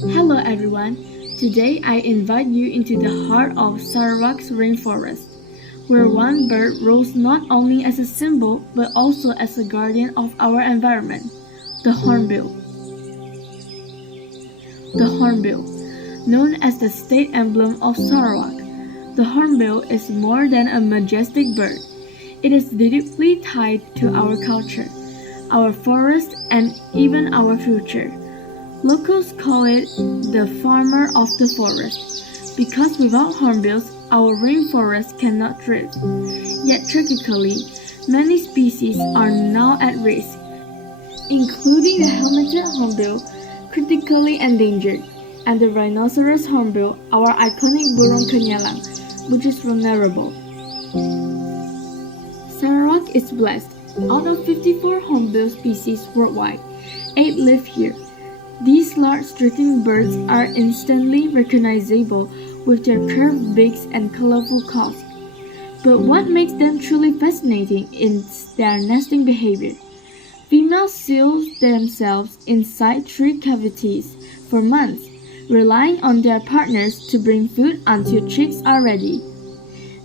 Hello everyone. Today I invite you into the heart of Sarawak's rainforest, where one bird rules not only as a symbol but also as a guardian of our environment, the hornbill. The hornbill, known as the state emblem of Sarawak, the hornbill is more than a majestic bird. It is deeply tied to our culture, our forest, and even our future. Locals call it the farmer of the forest, because without hornbills, our rainforest cannot thrive. Yet tragically, many species are now at risk, including the helmeted hornbill, critically endangered, and the rhinoceros hornbill, our iconic burung kenyalang, which is vulnerable. Sarawak is blessed. Out of 54 hornbill species worldwide, 8 live here. These large striking birds are instantly recognizable with their curved beaks and colorful calls. But what makes them truly fascinating is their nesting behavior. Females seal themselves inside tree cavities for months, relying on their partners to bring food until chicks are ready.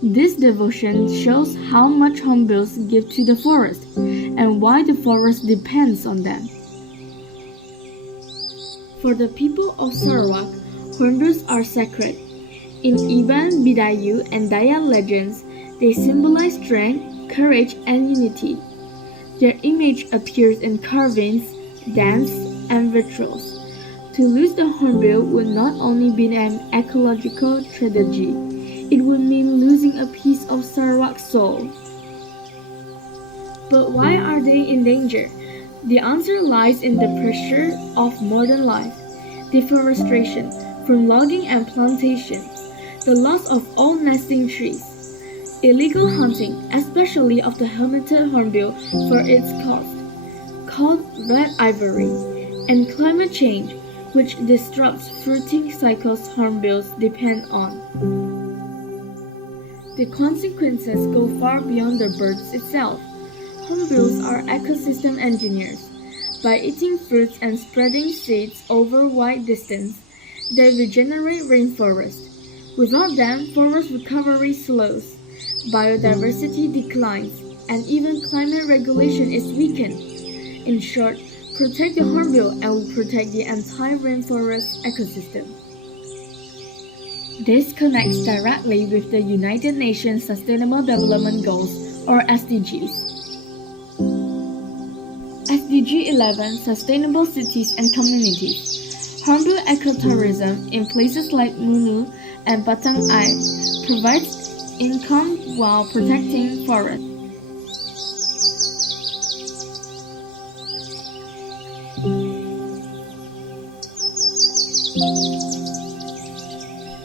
This devotion shows how much hornbills give to the forest and why the forest depends on them. For the people of Sarawak, hornbills are sacred. In Iban, Bidayu, and Dayak legends, they symbolize strength, courage, and unity. Their image appears in carvings, dance, and rituals. To lose the hornbill would not only be an ecological tragedy, it would mean losing a piece of Sarawak's soul. But why are they endangered? The answer lies in the pressure of modern life, deforestation from logging and plantation, the loss of all nesting trees, illegal hunting, especially of the helmeted hornbill for its cost, called red ivory, and climate change, which disrupts fruiting cycles hornbills depend on. The consequences go far beyond the birds itself. Hornbills are ecosystem engineers. By eating fruits and spreading seeds over wide distance, they regenerate rainforests. Without them, forest recovery slows, biodiversity declines, and even climate regulation is weakened. In short, protect the hornbill and will protect the entire rainforest ecosystem. This connects directly with the United Nations Sustainable Development Goals, or SDGs. SDG 11 Sustainable Cities and Communities. Hornbill ecotourism in places like Munu and Batang Air provides income while protecting forests.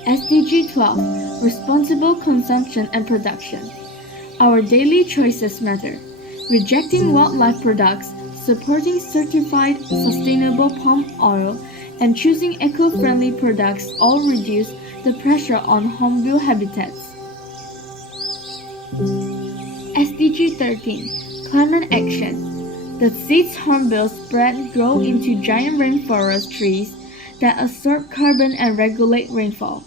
SDG 12 Responsible Consumption and Production. Our daily choices matter. Rejecting wildlife products, supporting certified sustainable palm oil, and choosing eco-friendly products all reduce the pressure on hornbill habitats. SDG 13 Climate Action. The seeds hornbills spread grow into giant rainforest trees that absorb carbon and regulate rainfall.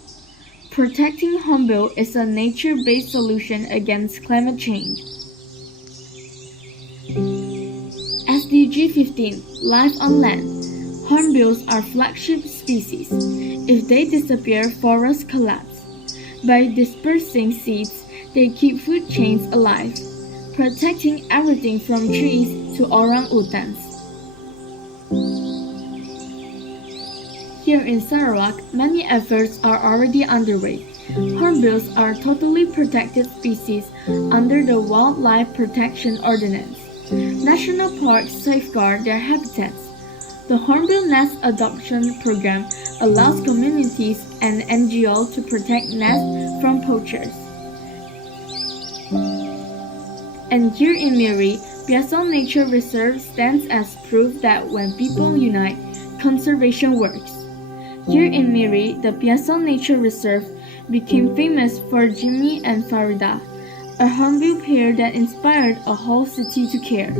Protecting hornbill is a nature-based solution against climate change. SDG 15 Life on Land. Hornbills are flagship species. If they disappear, forests collapse. By dispersing seeds, they keep food chains alive, protecting everything from trees to orang-utans. Here in Sarawak, many efforts are already underway. Hornbills are totally protected species under the Wildlife Protection Ordinance. National parks safeguard their habitats. The Hornbill Nest Adoption Program allows communities and NGOs to protect nests from poachers. And here in MIRI, Piasol Nature Reserve stands as proof that when people unite, conservation works. Here in MIRI, the Piasol Nature Reserve became famous for Jimmy and Farida, a hornbill pair that inspired a whole city to care.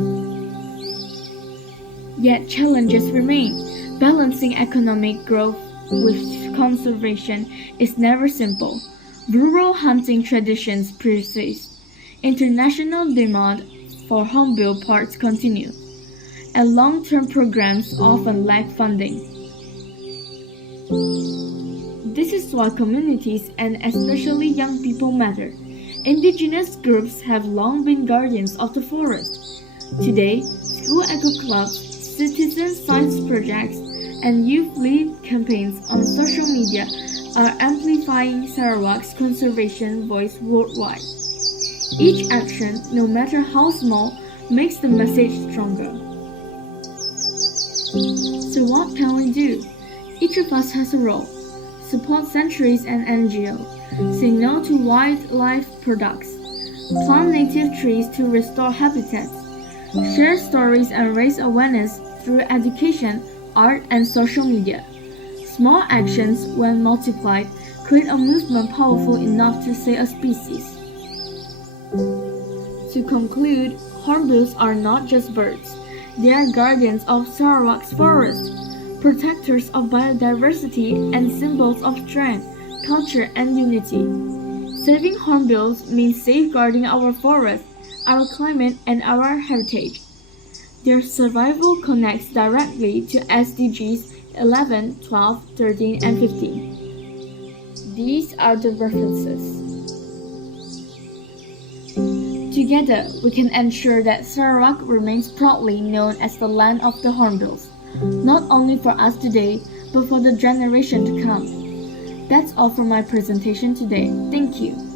Yet challenges remain, balancing economic growth with conservation is never simple. Rural hunting traditions persist. International demand for hornbill parts continue, and long-term programs often lack funding. This is why communities and especially young people matter. Indigenous groups have long been guardians of the forest. Today, school eco clubs, citizen science projects, and youth-led campaigns on social media are amplifying Sarawak's conservation voice worldwide. Each action, no matter how small, makes the message stronger. So what can we do? Each of us has a role. Support sanctuaries and NGOs. Say no to wildlife products. Plant native trees to restore habitats. Share stories and raise awareness through education, art, and social media. Small actions, when multiplied, create a movement powerful enough to save a species. To conclude, hornbills are not just birds. They are guardians of Sarawak's forest, protectors of biodiversity, and symbols of strength, culture, and unity. Saving hornbills means safeguarding our forest, our climate, and our heritage. Their survival connects directly to SDGs 11, 12, 13, and 15. These are the references. Together, we can ensure that Sarawak remains proudly known as the land of the hornbills, not only for us today, but for the generation to come. That's all for my presentation today. Thank you.